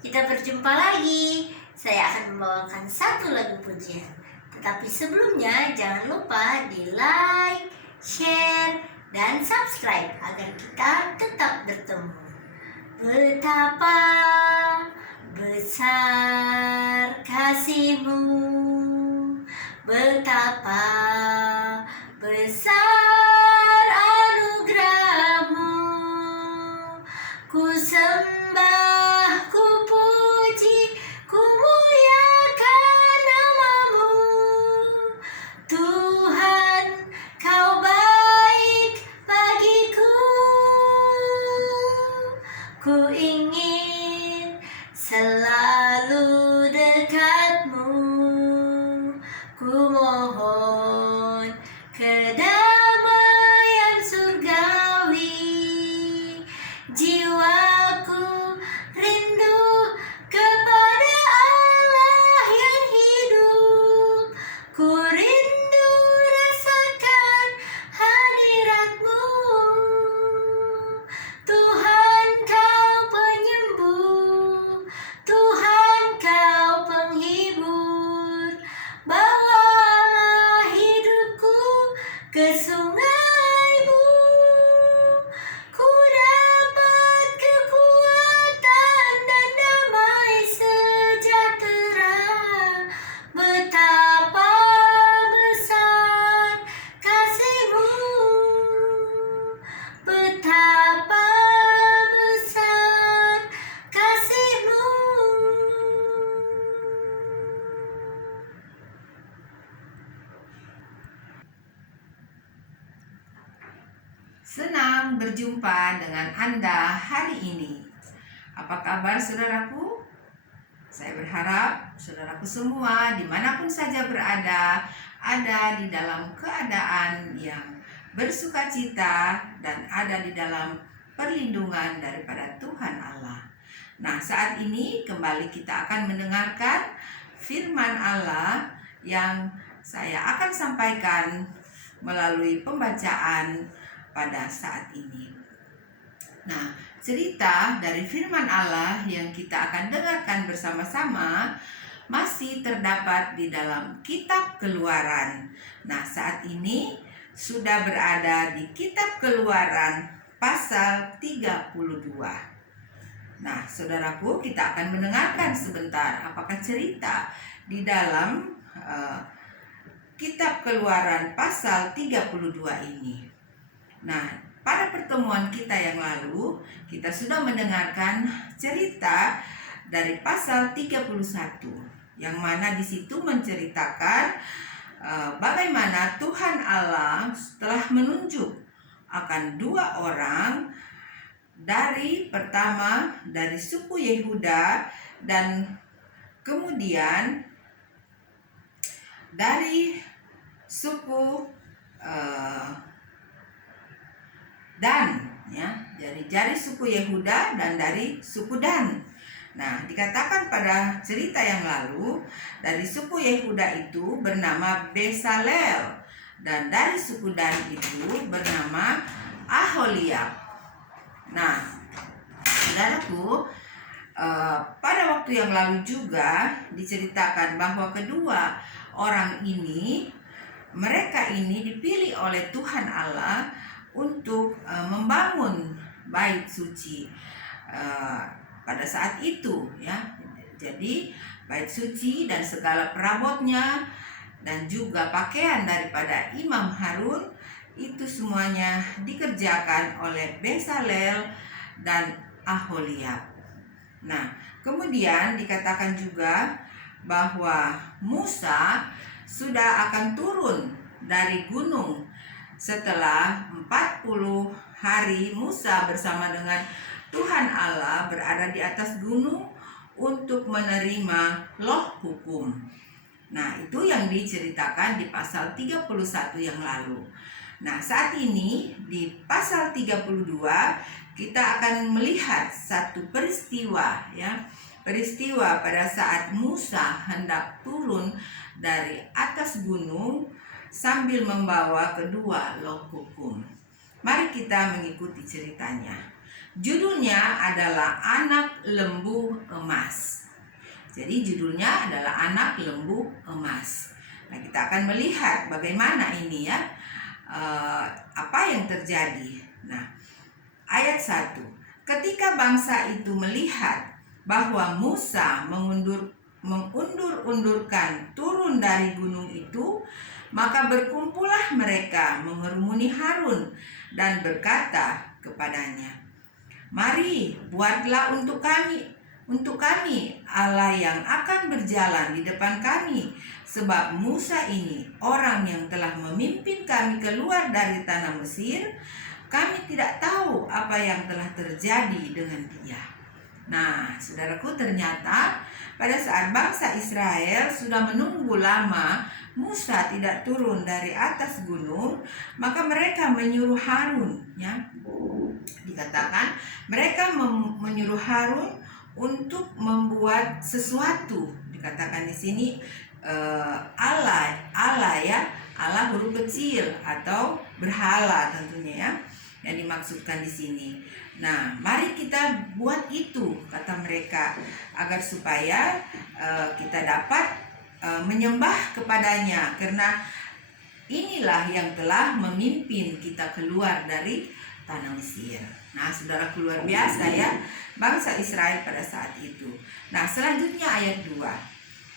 Kita berjumpa lagi. Saya akan membawakan satu lagu pujian. Tetapi sebelumnya jangan lupa di like, share, dan subscribe agar kita tetap bertemu. Betapa besar kasih-Mu, betapa besar anugerah-Mu. Ku sembah, ku puji, ku muliakan nama-Mu. Tuhan, Kau baik bagiku. Ku ingin selalu dekat-Mu. Ku mohon kedamaian surgawi. Jiwaku rindu kepada Allah yang hidup. Ku rindu rasakan hadirat-Mu. Tuhan, Kau penyembuh, Tuhan, Kau penghibur. Bawalah hidupku ke sungai-Mu. Ku dapat kekuatan dan damai sejahtera. Betapa besar kasih-Mu, betapa besar kasih-Mu. Senang berjumpa dengan Anda hari ini. Apa kabar saudaraku? Saya berharap saudaraku semua dimanapun saja berada, ada di dalam keadaan yang bersukacita dan ada di dalam perlindungan daripada Tuhan Allah. Nah, saat ini kembali kita akan mendengarkan firman Allah yang saya akan sampaikan melalui pembacaan pada saat ini. Nah, cerita dari firman Allah yang kita akan dengarkan bersama-sama masih terdapat di dalam kitab Keluaran. Nah, saat ini sudah berada di kitab Keluaran pasal 32. Nah, saudaraku, kita akan mendengarkan sebentar apakah cerita di dalam kitab Keluaran pasal 32 ini. Nah, pada pertemuan kita yang lalu, kita sudah mendengarkan cerita dari pasal 31, yang mana di situ menceritakan bagaimana Tuhan Allah telah menunjuk akan dua orang dari suku Yehuda dan kemudian dari suku Dan, ya, dari suku Yehuda dan dari suku Dan. Nah, dikatakan pada cerita yang lalu, dari suku Yehuda itu bernama Besalel dan dari suku Dan itu bernama Aholiab. Nah, saudaraku, pada waktu yang lalu juga diceritakan bahwa kedua orang ini, mereka ini dipilih oleh Tuhan Allah untuk membangun bait suci pada saat itu, ya. Jadi bait suci dan segala perabotnya dan juga pakaian daripada Imam Harun itu semuanya dikerjakan oleh Besalel dan Aholiab. Nah, kemudian dikatakan juga bahwa Musa sudah akan turun dari gunung. Setelah 40 hari Musa bersama dengan Tuhan Allah berada di atas gunung untuk menerima loh hukum. Nah, itu yang diceritakan di pasal 31 yang lalu. Nah, saat ini di pasal 32 kita akan melihat satu peristiwa, ya. Peristiwa pada saat Musa hendak turun dari atas gunung sambil membawa kedua loh hukum. Mari kita mengikuti ceritanya. Judulnya adalah Anak Lembu Emas. Jadi judulnya adalah Anak Lembu Emas. Nah, kita akan melihat bagaimana ini ya, apa yang terjadi. Nah, ayat 1. Ketika bangsa itu melihat bahwa Musa mengundur-undurkan turun dari gunung itu, maka berkumpullah mereka mengerumuni Harun dan berkata kepadanya, "Mari, buatlah untuk kami Allah yang akan berjalan di depan kami, sebab Musa ini orang yang telah memimpin kami keluar dari tanah Mesir. Kami tidak tahu apa yang telah terjadi dengan dia." Nah, saudaraku, ternyata pada saat bangsa Israel sudah menunggu lama Musa tidak turun dari atas gunung, maka mereka menyuruh Harun, ya. Dikatakan mereka menyuruh Harun untuk membuat sesuatu. Dikatakan di sini Allah ya, Allah huruf kecil atau berhala tentunya ya, yang dimaksudkan di sini. Nah, mari kita buat itu, kata mereka, agar supaya kita dapat menyembah kepadanya, karena inilah yang telah memimpin kita keluar dari tanah Mesir. Nah, saudara, luar biasa ya bangsa Israel pada saat itu. Nah, selanjutnya ayat 2.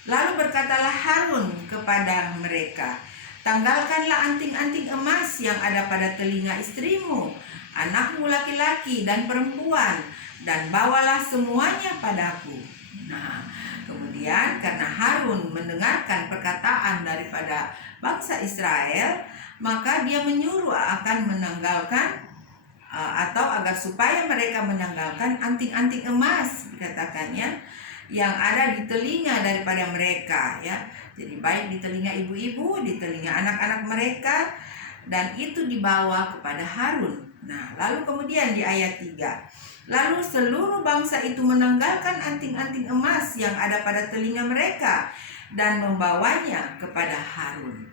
Lalu berkatalah Harun kepada mereka, "Tanggalkanlah anting-anting emas yang ada pada telinga istrimu, anakmu laki-laki dan perempuan, dan bawalah semuanya padaku." Nah, kemudian karena Harun mendengarkan perkataan daripada bangsa Israel, maka dia menyuruh akan menanggalkan atau agar supaya mereka menanggalkan anting-anting emas, dikatakannya, yang ada di telinga daripada mereka ya. Jadi baik di telinga ibu-ibu, di telinga anak-anak mereka, dan itu dibawa kepada Harun. Nah, lalu kemudian di ayat 3. Lalu seluruh bangsa itu menanggalkan anting-anting emas yang ada pada telinga mereka dan membawanya kepada Harun.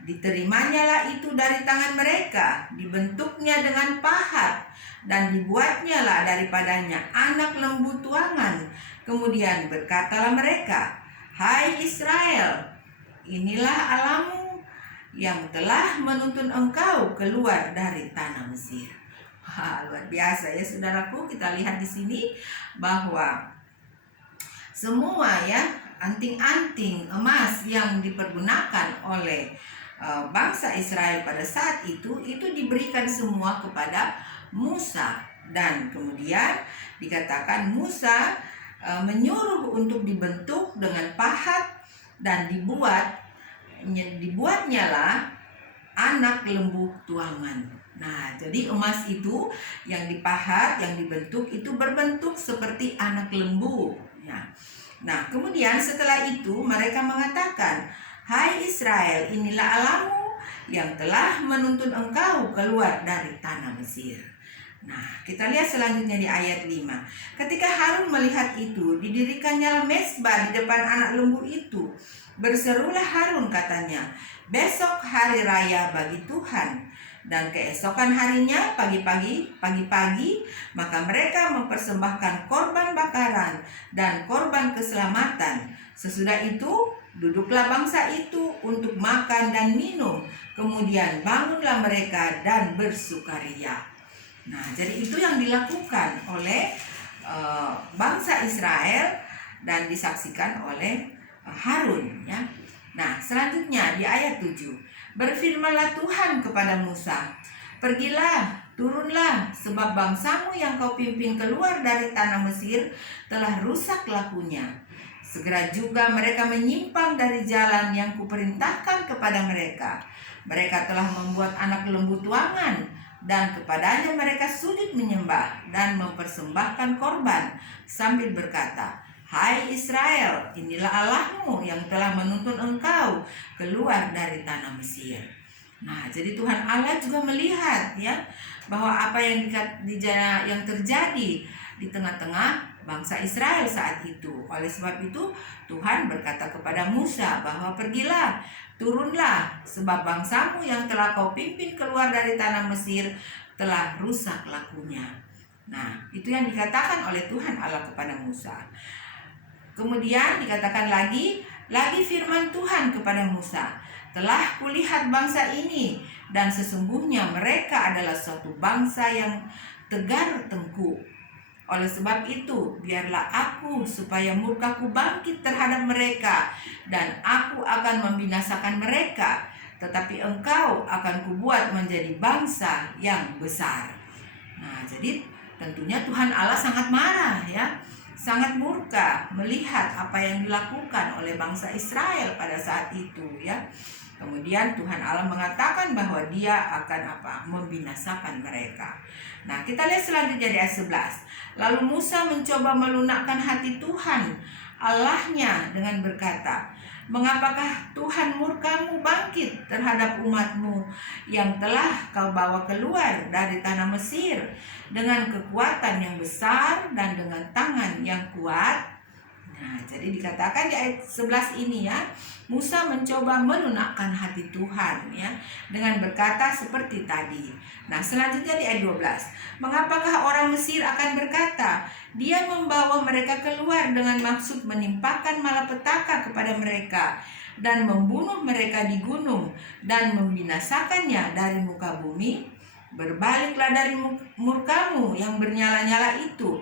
Diterimanya itu dari tangan mereka, dibentuknya dengan pahat, dan dibuatnya daripadanya anak lembu tuangan. Kemudian berkatalah mereka, "Hai Israel, inilah Allahmu yang telah menuntun engkau keluar dari tanah Mesir." Wah, luar biasa ya saudaraku. Kita lihat di sini bahwa semua ya anting-anting emas yang dipergunakan oleh bangsa Israel pada saat itu diberikan semua kepada Musa, dan kemudian dikatakan Musa menyuruh untuk dibentuk dengan pahat dan dibuatnya anak lembu tuangan. Nah, jadi emas itu yang dipahat, yang dibentuk itu berbentuk seperti anak lembu ya. Nah, kemudian setelah itu mereka mengatakan, "Hai Israel, inilah Allahmu yang telah menuntun engkau keluar dari tanah Mesir." Nah, kita lihat selanjutnya di ayat 5. Ketika Harun melihat itu, didirikannya mezbah di depan anak lembu itu. Berserulah Harun, katanya, "Besok hari raya bagi Tuhan." Dan keesokan harinya pagi-pagi, maka mereka mempersembahkan korban bakaran dan korban keselamatan. Sesudah itu duduklah bangsa itu untuk makan dan minum. Kemudian bangunlah mereka dan bersukaria. Nah, jadi itu yang dilakukan oleh bangsa Israel dan disaksikan oleh Harun ya. Nah, selanjutnya di ayat 7. Berfirmanlah Tuhan kepada Musa, "Pergilah, turunlah, sebab bangsamu yang kau pimpin keluar dari tanah Mesir telah rusak lakunya. Segera juga mereka menyimpang dari jalan yang kuperintahkan kepada mereka. Mereka telah membuat anak lembu tuangan, dan kepadanya mereka sujud menyembah dan mempersembahkan korban sambil berkata, 'Hai Israel, inilah Allahmu yang telah menuntun engkau keluar dari tanah Mesir.'" Nah, jadi Tuhan Allah juga melihat ya bahwa apa yang terjadi di tengah-tengah bangsa Israel saat itu. Oleh sebab itu Tuhan berkata kepada Musa bahwa, "Pergilah, turunlah, sebab bangsamu yang telah kau pimpin keluar dari tanah Mesir telah rusak lakunya." Nah, itu yang dikatakan oleh Tuhan Allah kepada Musa. Kemudian dikatakan lagi firman Tuhan kepada Musa, telah kulihat bangsa ini, dan sesungguhnya mereka adalah suatu bangsa yang tegar tengkuk. Oleh sebab itu, biarlah aku supaya murkaku bangkit terhadap mereka, dan aku akan membinasakan mereka, tetapi engkau akan kubuat menjadi bangsa yang besar. Nah, jadi tentunya Tuhan Allah sangat marah ya, sangat murka melihat apa yang dilakukan oleh bangsa Israel pada saat itu ya. Kemudian Tuhan Allah mengatakan bahwa Dia akan membinasakan mereka. Nah, kita lihat selanjutnya di ayat 11. Lalu Musa mencoba melunakkan hati Tuhan Allahnya dengan berkata, mengapakah Tuhan murkamu bangkit terhadap umatmu yang telah kau bawa keluar dari tanah Mesir dengan kekuatan yang besar dan dengan tangan yang kuat? Nah, jadi dikatakan di ayat 11 ini ya, Musa mencoba melunakkan hati Tuhan ya, dengan berkata seperti tadi. Nah, selanjutnya di ayat 12. Mengapakah orang Mesir akan berkata, Dia membawa mereka keluar dengan maksud menimpakan malapetaka kepada mereka dan membunuh mereka di gunung dan membinasakannya dari muka bumi? Berbaliklah dari murkamu yang bernyala-nyala itu,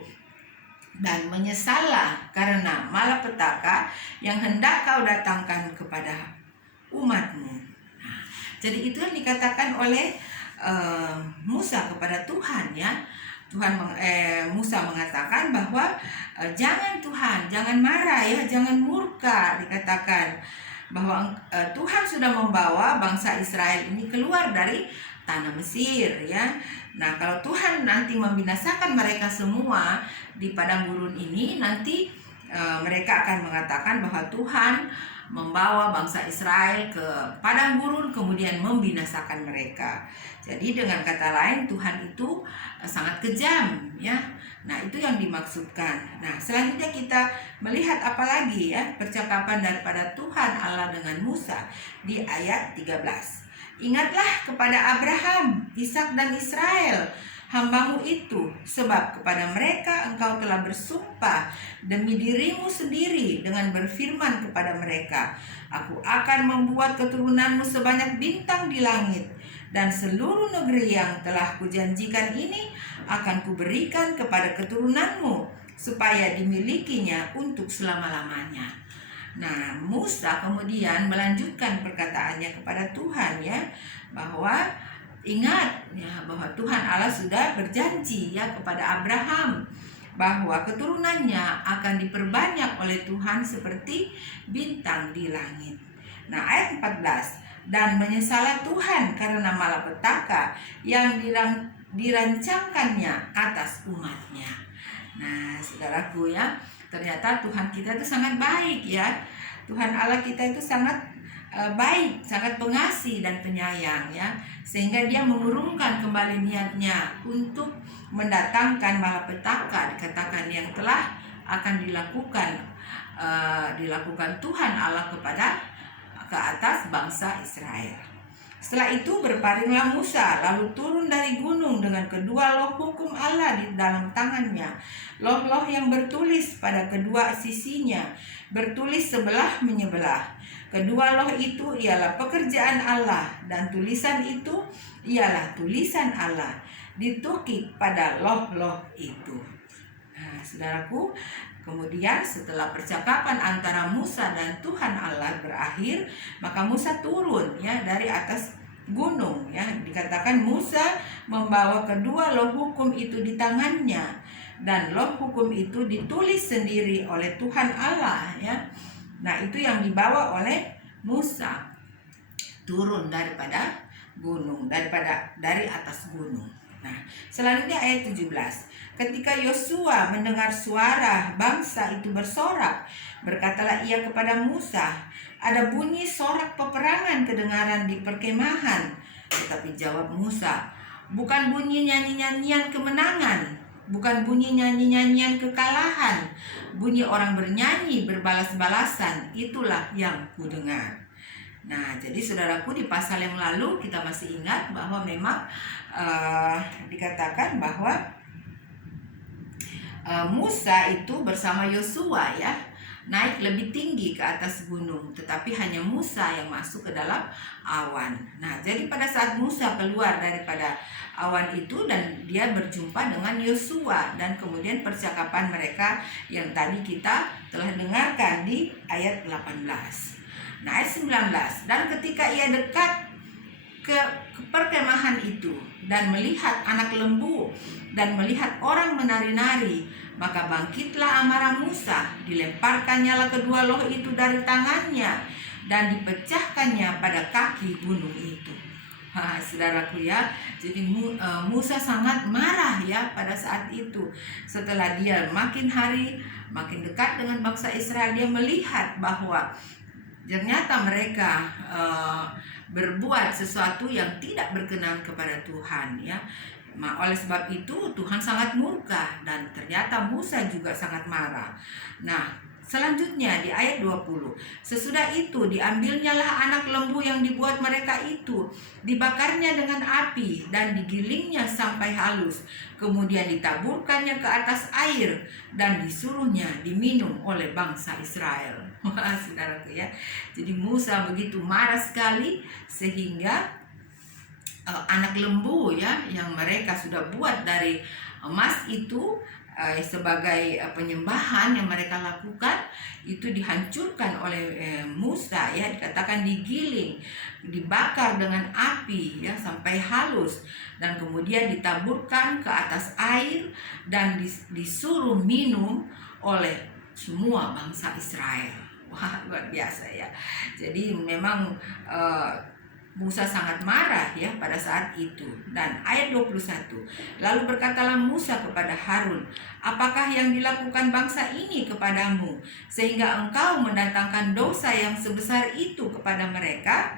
dan menyesallah karena malapetaka yang hendak kau datangkan kepada umatmu. Nah, jadi itu yang dikatakan oleh Musa kepada Tuhan ya. Musa mengatakan bahwa jangan Tuhan, jangan marah ya, jangan murka. Dikatakan bahwa Tuhan sudah membawa bangsa Israel ini keluar dari tanah Mesir ya. Nah, kalau Tuhan nanti membinasakan mereka semua di padang gurun ini, nanti mereka akan mengatakan bahwa Tuhan membawa bangsa Israel ke padang gurun kemudian membinasakan mereka. Jadi dengan kata lain Tuhan itu sangat kejam ya. Nah, itu yang dimaksudkan. Nah, selanjutnya kita melihat apa lagi ya, percakapan daripada Tuhan Allah dengan Musa di ayat 13. Ingatlah kepada Abraham, Ishak dan Israel, hamba-Mu itu, sebab kepada mereka engkau telah bersumpah demi dirimu sendiri dengan berfirman kepada mereka, aku akan membuat keturunanmu sebanyak bintang di langit, dan seluruh negeri yang telah kujanjikan ini akan kuberikan kepada keturunanmu, supaya dimilikinya untuk selama-lamanya. Nah, Musa kemudian melanjutkan perkataannya kepada Tuhan ya, bahwa ingat ya, bahwa Tuhan Allah sudah berjanji ya kepada Abraham bahwa keturunannya akan diperbanyak oleh Tuhan seperti bintang di langit. Nah, ayat 14. Dan menyesallah Tuhan karena malapetaka yang dirancangkannya atas umatnya. Nah, saudaraku ya, ternyata Tuhan kita itu sangat baik ya. Tuhan Allah kita itu sangat baik, sangat pengasih dan penyayang ya. Sehingga Dia mengurungkan kembali niatnya untuk mendatangkan malapetaka, dikatakan yang telah akan dilakukan Tuhan Allah ke atas bangsa Israel. Setelah itu berparinglah Musa lalu turun dari gunung dengan kedua loh hukum Allah di dalam tangannya, loh-loh yang bertulis pada kedua sisinya, bertulis sebelah menyebelah. Kedua loh itu ialah pekerjaan Allah, dan tulisan itu ialah tulisan Allah, ditukik pada loh-loh itu. Nah, saudaraku, kemudian setelah percakapan antara Musa dan Tuhan Allah berakhir, maka Musa turun ya dari atas gunung ya. Dikatakan Musa membawa kedua loh hukum itu di tangannya, dan loh hukum itu ditulis sendiri oleh Tuhan Allah ya. Nah, itu yang dibawa oleh Musa turun daripada gunung, dari atas gunung. Nah, selanjutnya ayat 17. Ketika Yosua mendengar suara bangsa itu bersorak, berkatalah ia kepada Musa, ada bunyi sorak peperangan kedengaran di perkemahan. Tetapi jawab Musa, bukan bunyi nyanyi-nyanyian kemenangan, bukan bunyi nyanyi-nyanyian kekalahan, bunyi orang bernyanyi berbalas-balasan, itulah yang kudengar. Nah, jadi saudaraku, di pasal yang lalu kita masih ingat bahwa memang dikatakan bahwa Musa itu bersama Yosua ya naik lebih tinggi ke atas gunung, tetapi hanya Musa yang masuk ke dalam awan. Nah, jadi pada saat Musa keluar daripada awan itu dan dia berjumpa dengan Yosua, dan kemudian percakapan mereka yang tadi kita telah dengarkan di ayat 18. Nah, ayat 19, dan ketika ia dekat ke perkemahan itu dan melihat anak lembu dan melihat orang menari-nari, maka bangkitlah amarah Musa, dilemparkannya lah kedua loh itu dari tangannya dan dipecahkannya pada kaki gunung itu. Saudaraku ya, jadi Musa sangat marah ya pada saat itu. Setelah dia makin hari makin dekat dengan bangsa Israel, dia melihat bahwa ternyata mereka berbuat sesuatu yang tidak berkenan kepada Tuhan ya. Oleh sebab itu Tuhan sangat murka dan ternyata Musa juga sangat marah. Nah, selanjutnya di ayat 20, sesudah itu diambilnyalah anak lembu yang dibuat mereka itu, dibakarnya dengan api dan digilingnya sampai halus, kemudian ditaburkannya ke atas air dan disuruhnya diminum oleh bangsa Israel. Wah, saudaraku ya, jadi Musa begitu marah sekali sehingga anak lembu ya yang mereka sudah buat dari emas itu sebagai penyembahan yang mereka lakukan itu dihancurkan oleh Musa ya, dikatakan digiling, dibakar dengan api ya sampai halus, dan kemudian ditaburkan ke atas air dan disuruh minum oleh semua bangsa Israel. Wah, luar biasa ya. Jadi memang Musa sangat marah ya pada saat itu. Dan ayat 21, lalu berkatalah Musa kepada Harun, apakah yang dilakukan bangsa ini kepadamu sehingga engkau mendatangkan dosa yang sebesar itu kepada mereka?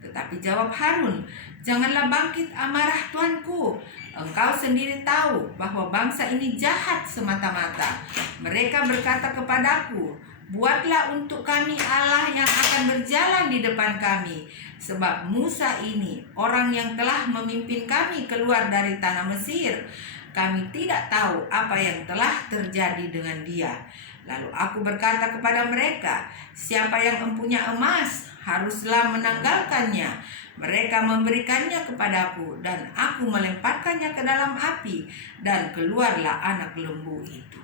Tetapi jawab Harun, janganlah bangkit amarah tuanku. Engkau sendiri tahu bahwa bangsa ini jahat semata-mata. Mereka berkata kepadaku, buatlah untuk kami Allah yang akan berjalan di depan kami. Sebab Musa ini orang yang telah memimpin kami keluar dari tanah Mesir. Kami tidak tahu apa yang telah terjadi dengan dia. Lalu aku berkata kepada mereka, siapa yang mempunyai emas haruslah menanggalkannya. Mereka memberikannya kepadaku dan aku melemparkannya ke dalam api dan keluarlah anak lembu itu.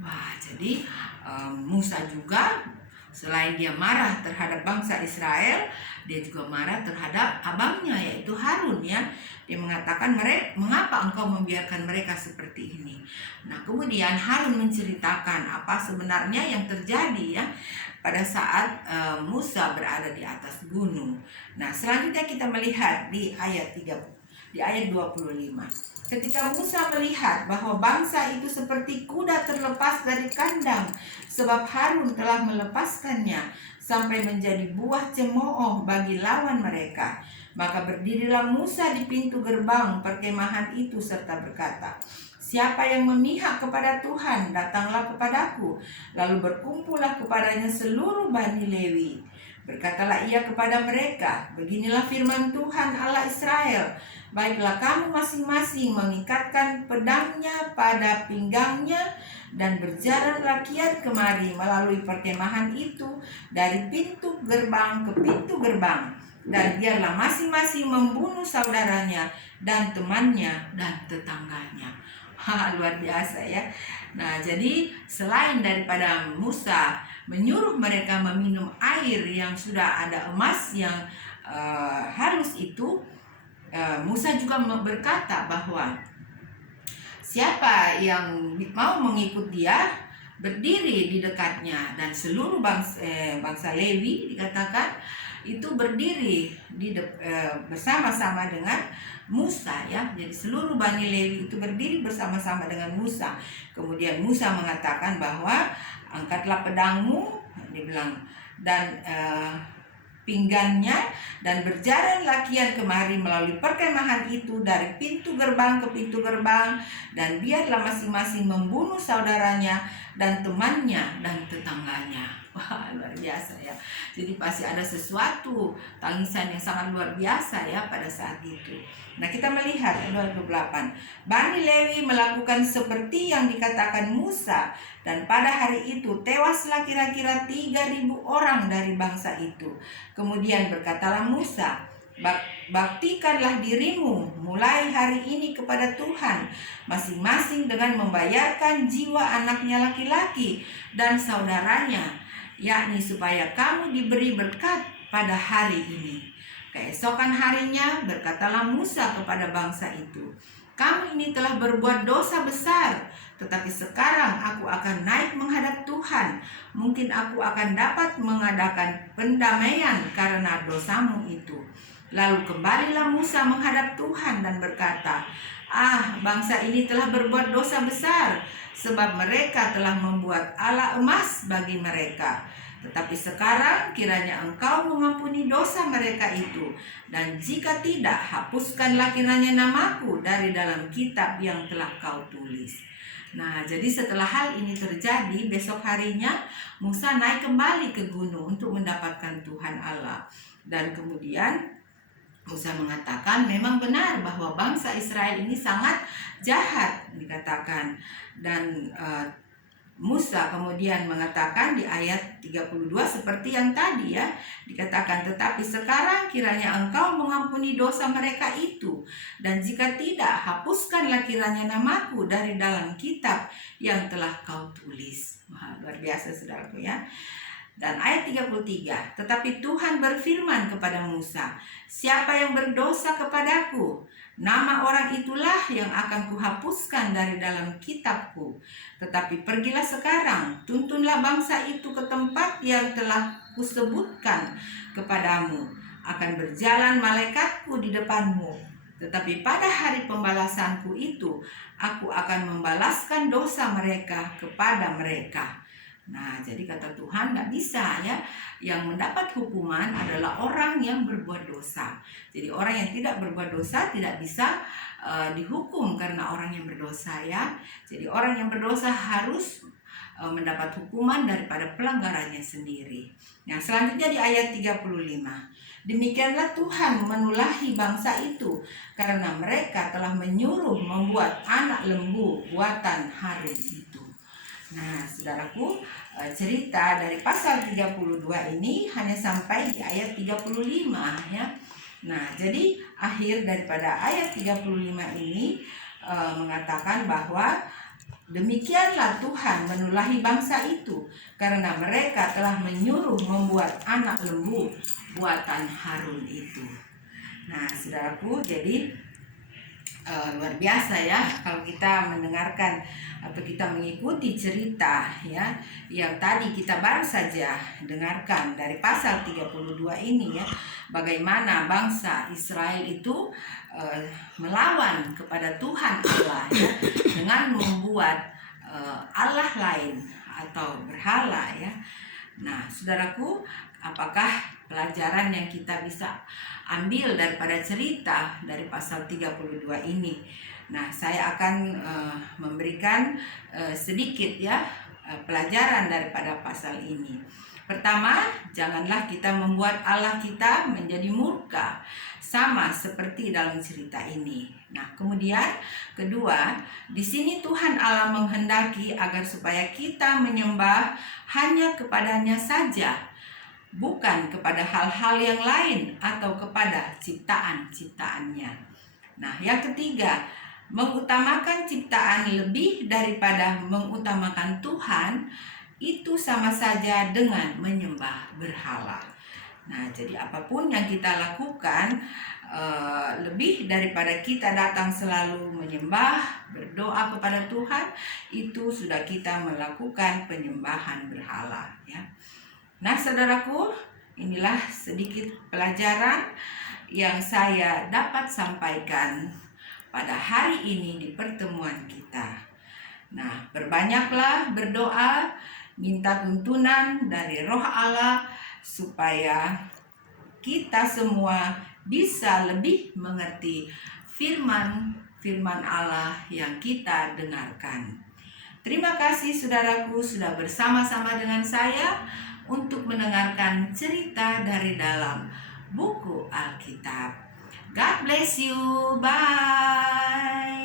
Wah, jadi Musa juga selain dia marah terhadap bangsa Israel, dia juga marah terhadap abangnya yaitu Harun ya. Dia mengatakan, mengapa engkau membiarkan mereka seperti ini? Nah, kemudian Harun menceritakan apa sebenarnya yang terjadi ya pada saat Musa berada di atas gunung. Nah, selanjutnya kita melihat di ayat 25. Ketika Musa melihat bahwa bangsa itu seperti kuda terlepas dari kandang, sebab Harun telah melepaskannya sampai menjadi buah cemooh bagi lawan mereka, maka berdirilah Musa di pintu gerbang perkemahan itu serta berkata, siapa yang memihak kepada Tuhan, datanglah kepadaku. Lalu berkumpullah kepadanya seluruh Bani Lewi. Berkatalah ia kepada mereka, beginilah firman Tuhan Allah Israel, baiklah kamu masing-masing mengikatkan pedangnya pada pinggangnya dan berjalanlah kiat kemari melalui perkemahan itu dari pintu gerbang ke pintu gerbang, dan biarlah masing-masing membunuh saudaranya dan temannya dan tetangganya. Luar biasa ya. Nah, jadi selain daripada Musa menyuruh mereka meminum air yang sudah ada emas yang halus itu, Musa juga berkata bahwa siapa yang mau mengikut dia berdiri di dekatnya, dan seluruh bangsa Lewi dikatakan itu berdiri bersama-sama dengan Musa ya. Jadi seluruh Bani Lewi itu berdiri bersama-sama dengan Musa. Kemudian Musa mengatakan bahwa angkatlah pedangmu, dia bilang, dan pinggannya, dan berjalanlah kian kemari melalui perkemahan itu dari pintu gerbang ke pintu gerbang, dan biarlah masing-masing membunuh saudaranya dan temannya dan tetangganya. Wah, luar biasa ya. Jadi pasti ada sesuatu tangisan yang sangat luar biasa ya pada saat itu. Nah, kita melihat ayat 28. Bani Lewi melakukan seperti yang dikatakan Musa, dan pada hari itu tewaslah kira-kira 3.000 orang dari bangsa itu. Kemudian berkatalah Musa, baktikanlah dirimu mulai hari ini kepada Tuhan, masing-masing dengan membayarkan jiwa anaknya laki-laki dan saudaranya, yakni supaya kamu diberi berkat pada hari ini. Keesokan harinya berkatalah Musa kepada bangsa itu, kamu ini telah berbuat dosa besar, tetapi sekarang aku akan naik menghadap Tuhan. Mungkin aku akan dapat mengadakan pendamaian karena dosamu itu. Lalu kembalilah Musa menghadap Tuhan dan berkata, bangsa ini telah berbuat dosa besar, sebab mereka telah membuat ala emas bagi mereka. Tetapi sekarang kiranya engkau mengampuni dosa mereka itu, dan jika tidak, hapuskanlah kiranya namaku dari dalam kitab yang telah kau tulis. Nah, jadi setelah hal ini terjadi, besok harinya Musa naik kembali ke gunung untuk mendapatkan Tuhan Allah. Dan kemudian Musa mengatakan memang benar bahwa bangsa Israel ini sangat jahat dikatakan. Dan Musa kemudian mengatakan di ayat 32 seperti yang tadi ya, dikatakan, tetapi sekarang kiranya engkau mengampuni dosa mereka itu, dan jika tidak, hapuskanlah kiranya namaku dari dalam kitab yang telah kau tulis. Wah, luar biasa saudaraku ya. Dan ayat 33, tetapi Tuhan berfirman kepada Musa, siapa yang berdosa kepadaku, nama orang itulah yang akan kuhapuskan dari dalam kitabku. Tetapi pergilah sekarang, tuntunlah bangsa itu ke tempat yang telah kusebutkan kepadamu. Akan berjalan malaikatku di depanmu. Tetapi pada hari pembalasanku itu, aku akan membalaskan dosa mereka kepada mereka. Nah, jadi kata Tuhan, nggak bisa ya. Yang mendapat hukuman adalah orang yang berbuat dosa. Jadi orang yang tidak berbuat dosa tidak bisa dihukum karena orang yang berdosa ya. Jadi orang yang berdosa harus mendapat hukuman daripada pelanggarannya sendiri. Nah, selanjutnya di ayat 35. Demikianlah Tuhan menulahi bangsa itu karena mereka telah menyuruh membuat anak lembu buatan Harun itu. Nah, saudaraku, cerita dari pasal 32 ini hanya sampai di ayat 35 ya. Nah, jadi akhir daripada ayat 35 ini mengatakan bahwa demikianlah Tuhan menulahi bangsa itu karena mereka telah menyuruh membuat anak lembu buatan Harun itu. Nah, saudaraku, jadi luar biasa ya kalau kita mendengarkan atau kita mengikuti cerita ya yang tadi kita baru saja dengarkan dari pasal 32 ini ya, bagaimana bangsa Israel itu melawan kepada Tuhan Allah ya, dengan membuat Allah lain atau berhala ya. Nah, saudaraku, apakah pelajaran yang kita bisa ambil daripada cerita dari pasal 32 ini? Nah, saya akan memberikan sedikit ya pelajaran daripada pasal ini. Pertama, janganlah kita membuat Allah kita menjadi murka sama seperti dalam cerita ini. Nah, kemudian kedua, di sini Tuhan Allah menghendaki agar supaya kita menyembah hanya kepadanya saja, bukan kepada hal-hal yang lain atau kepada ciptaan-ciptaannya. Nah, yang ketiga, mengutamakan ciptaan lebih daripada mengutamakan Tuhan itu sama saja dengan menyembah berhala. Nah, jadi apapun yang kita lakukan lebih daripada kita datang selalu menyembah, berdoa kepada Tuhan, itu sudah kita melakukan penyembahan berhala ya. Nah, saudaraku, inilah sedikit pelajaran yang saya dapat sampaikan pada hari ini di pertemuan kita. Nah, perbanyaklah berdoa, minta tuntunan dari Roh Allah supaya kita semua bisa lebih mengerti firman Allah yang kita dengarkan. Terima kasih saudaraku sudah bersama-sama dengan saya untuk mendengarkan cerita dari dalam buku Alkitab. God bless you. Bye.